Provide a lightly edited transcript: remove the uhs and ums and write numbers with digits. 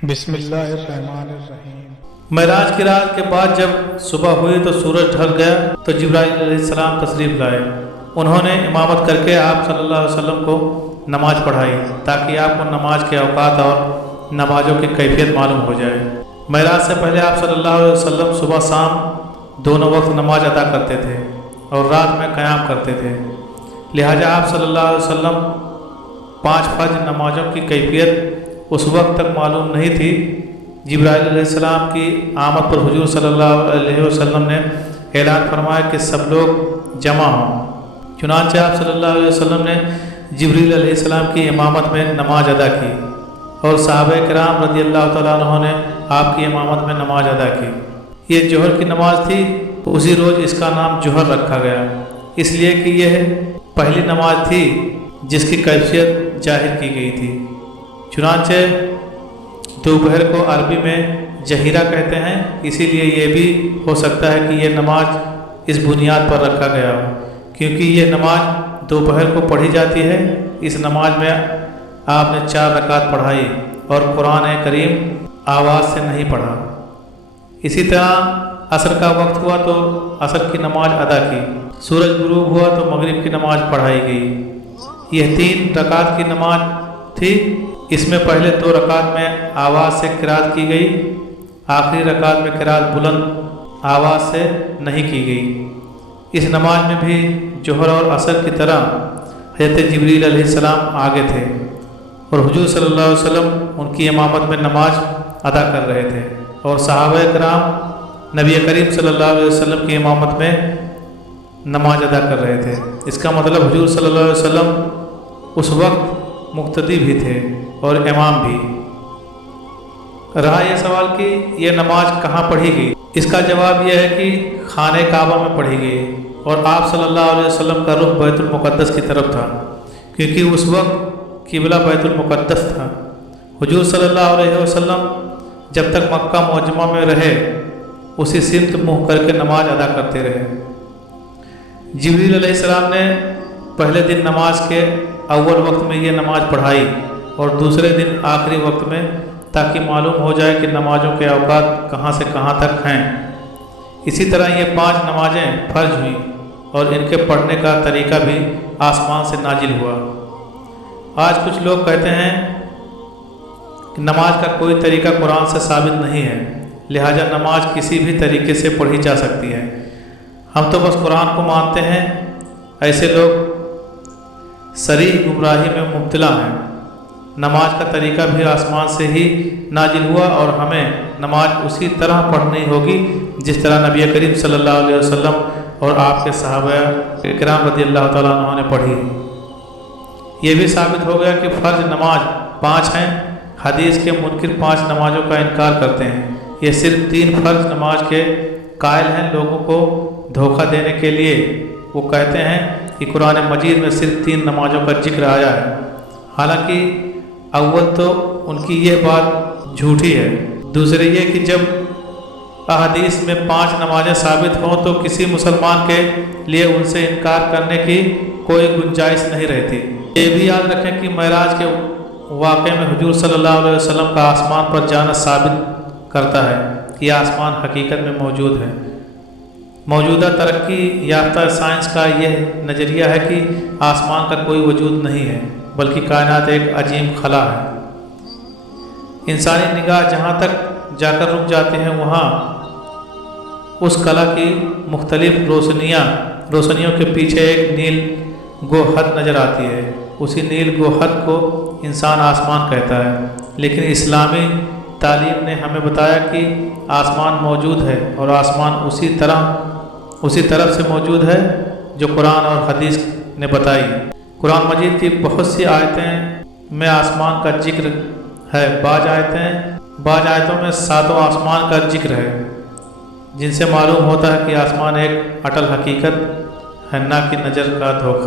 بسم اللہ الرحمن الرحیم۔ معراج کی رات کے بعد جب صبح ہوئی تو سورج ڈھل گیا تو جبرائیل علیہ السلام تشریف لائے۔ انہوں نے امامت کر کے آپ صلی اللہ علیہ وسلم کو نماز پڑھائی تاکہ آپ کو نماز کے اوقات اور نمازوں کی کیفیت معلوم ہو جائے۔ معراج سے پہلے آپ صلی اللہ علیہ وسلم صبح شام دونوں وقت نماز ادا کرتے تھے اور رات میں قیام کرتے تھے، لہٰذا آپ صلی اللہ علیہ وسلم 5 فرض نمازوں کی کیفیت اس وقت تک معلوم نہیں تھی۔ جبرائیل علیہ السلام کی آمد پر حضور صلی اللہ علیہ وسلم نے اعلان فرمایا کہ سب لوگ جمع ہوں۔ چنانچہ آپ صلی اللہ علیہ وسلم نے جبریل علیہ السلام کی امامت میں نماز ادا کی اور صحابہ کرام رضی اللہ تعالیٰ عنہ نے آپ کی امامت میں نماز ادا کی۔ یہ جوہر کی نماز تھی تو اسی روز اس کا نام جوہر رکھا گیا، اس لیے کہ یہ پہلی نماز تھی جس کی کیفیت ظاہر کی گئی تھی۔ چنانچہ دوپہر کو عربی میں جہیرہ کہتے ہیں، اسی لیے یہ بھی ہو سکتا ہے کہ یہ نماز اس بنیاد پر رکھا گیا ہو کیونکہ یہ نماز دوپہر کو پڑھی جاتی ہے۔ اس نماز میں آپ نے 4 رکعت پڑھائی اور قرآن کریم آواز سے نہیں پڑھا۔ اسی طرح عصر کا وقت ہوا تو عصر کی نماز ادا کی، سورج غروب ہوا تو مغرب کی نماز پڑھائی گئی۔ یہ 3 رکعت کی نماز تھی، اس میں پہلے 2 رکعت میں آواز سے قرات کی گئی، آخری رکعت میں قرات بلند آواز سے نہیں کی گئی۔ اس نماز میں بھی جوہر اور عصر کی طرح حضرت جبریل علیہ السلام آگے تھے اور حضور صلی اللہ علیہ وسلم ان کی امامت میں نماز ادا کر رہے تھے اور صحابہ کرام نبی کریم صلی اللہ علیہ وسلم کی امامت میں نماز ادا کر رہے تھے۔ اس کا مطلب حضور صلی اللہ علیہ وسلم اس وقت مقتدی بھی تھے اور امام بھی۔ رہا یہ سوال کہ یہ نماز کہاں پڑھی گئی، اس کا جواب یہ ہے کہ خانہ کعبہ میں پڑھی گئی اور آپ صلی اللہ علیہ وسلم کا رخ بیت المقدس کی طرف تھا کیونکہ اس وقت قبلہ بیت المقدس تھا۔ حضور صلی اللہ علیہ وسلم جب تک مکہ معظمہ میں رہے اسی سمت منہ کر کے نماز ادا کرتے رہے۔ جبریل علیہ السلام نے پہلے دن نماز کے اول وقت میں یہ نماز پڑھائی اور دوسرے دن آخری وقت میں، تاکہ معلوم ہو جائے کہ نمازوں کے اوقات کہاں سے کہاں تک ہیں۔ اسی طرح یہ 5 نمازیں فرض ہوئیں اور ان کے پڑھنے کا طریقہ بھی آسمان سے نازل ہوا۔ آج کچھ لوگ کہتے ہیں کہ نماز کا کوئی طریقہ قرآن سے ثابت نہیں ہے، لہٰذا نماز کسی بھی طریقے سے پڑھی جا سکتی ہے، ہم تو بس قرآن کو مانتے ہیں۔ ایسے لوگ صریح گمراہی میں مبتلا ہیں۔ نماز کا طریقہ بھی آسمان سے ہی نازل ہوا اور ہمیں نماز اسی طرح پڑھنی ہوگی جس طرح نبی کریم صلی اللہ علیہ وسلم اور آپ کے صحابہ کرام رضی اللہ تعالیٰ عنہ نے پڑھی۔ یہ بھی ثابت ہو گیا کہ فرض نماز 5 ہیں۔ حدیث کے منکر 5 نمازوں کا انکار کرتے ہیں، یہ صرف 3 فرض نماز کے قائل ہیں لوگوں کو دھوکہ دینے کے لیے۔ وہ کہتے ہیں کہ قرآن مجید میں صرف 3 نمازوں کا ذکر آیا ہے، حالانکہ اول تو ان کی یہ بات جھوٹی ہے، دوسرے یہ کہ جب احادیث میں 5 نمازیں ثابت ہوں تو کسی مسلمان کے لیے ان سے انکار کرنے کی کوئی گنجائش نہیں رہتی۔ یہ بھی یاد رکھیں کہ معراج کے واقعے میں حضور صلی اللہ علیہ وسلم کا آسمان پر جانا ثابت کرتا ہے کہ آسمان حقیقت میں موجود ہے۔ موجودہ ترقی یافتہ سائنس کا یہ نظریہ ہے کہ آسمان کا کوئی وجود نہیں ہے بلکہ کائنات ایک عظیم خلا ہے۔ انسانی نگاہ جہاں تک جا کر رک جاتے ہیں وہاں اس خلا کی مختلف روشنیوں کے پیچھے ایک نیل گو حد نظر آتی ہے۔ اسی نیل گو حد کو انسان آسمان کہتا ہے، لیکن اسلامی تعلیم نے ہمیں بتایا کہ آسمان موجود ہے اور آسمان اسی طرف سے موجود ہے جو قرآن اور حدیث نے بتائی۔ قرآن مجید کی بہت سی آیتیں میں آسمان کا ذکر ہے، بعض آیتوں میں 7 آسمان کا ذکر ہے، جن سے معلوم ہوتا ہے کہ آسمان ایک اٹل حقیقت ہے، نہ کہ نظر کا دھوکہ۔